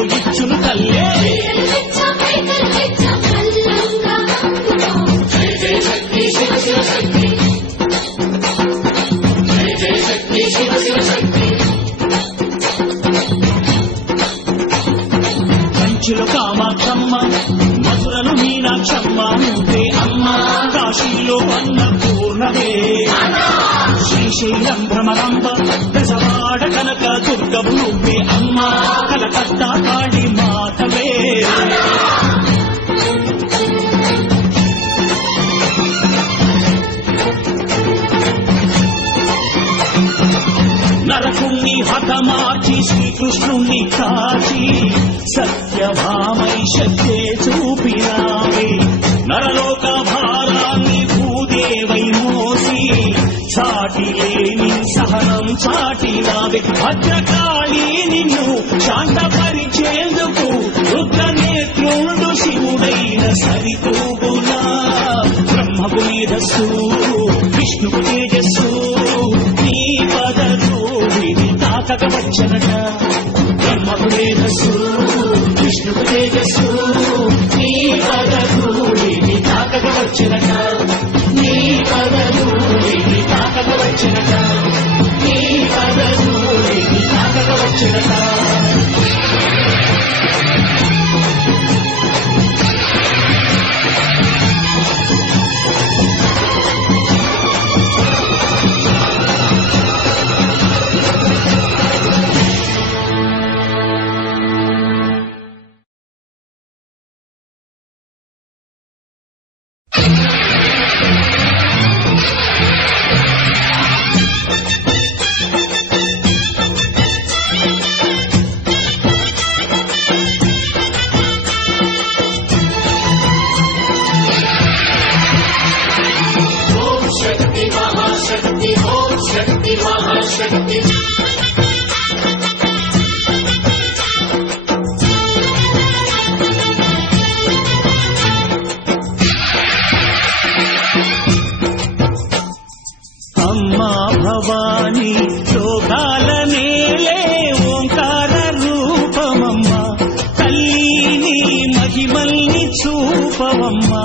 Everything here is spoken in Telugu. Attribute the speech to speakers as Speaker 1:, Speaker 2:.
Speaker 1: అడిగిన ఇచ్చును తల్లే.
Speaker 2: వెచ్చ
Speaker 1: కంచులు కామాక్షమ్మ మధురలు మీనాక్షమ్మ ఉంటే అమ్మ కాశీలో అన్న పూర్ణవే శ్రీశైలం భ్రమరంబ దశవాడ కనక దుర్గవు కలకత్తా మాతవే నరకుణ్ణి హతమార్చి శ్రీకృష్ణుణ్ణి కాచి సత్యభామై శక్తే చూపినావే నరలోక భారాన్ని భూదేవై మోసి చాటి లేని సహనం చాటినావే. భద్రకా నిన్ను శాంతపరిచేందుకు రుద్రనేత్రుడు శివుడైన సరితూగునా. బ్రహ్మకు మేధస్సు విష్ణుకు తేజస్సు నీ పదరూపిని తాకక వచ్చనట బ్రహ్మకు మేధస్సు విష్ణుకు తేజస్సు అమ్మా భవాని లోకాల నేలే ఓంకార రూపమమ్మ. తల్లిని మహిమల్ని చూపవమ్మా.